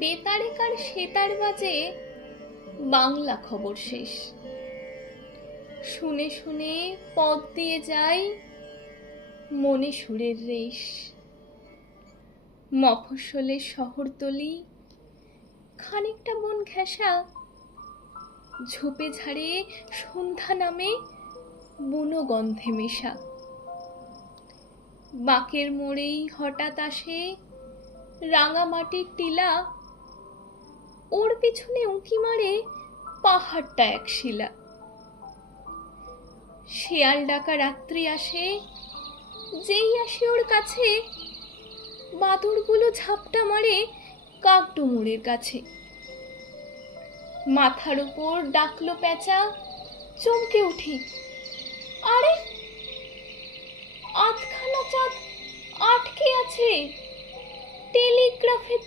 বেতারেকার সেতার বাজে বাংলা খবর শেষ। শুনে শুনে পথ দিয়ে যাই মনে সুরের রেশ। মফস্বলের শহরতলি খানিকটা মন ঘেঁষা। ঝোপে ঝাড়ে সন্ধ্যা নামে বুনো গন্ধে মেশা। বাঁকের মোড়েই হঠাৎ আসে রাঙা মাটির টিলা ওর পিছনে উঁকি মারে পাহাড়টা এক শিলা। শেয়াল ডাকা রাত্রি আসে, যেই আসে ওর কাছে বাদুরগুলো ঝাপটা মারে কাকডুমুরের কাছে। মাথার উপর ডাকলো পেঁচা চমকে উঠি। আরে, আধখানা চাঁদ আটকে আছে। টেলিগ্রাফের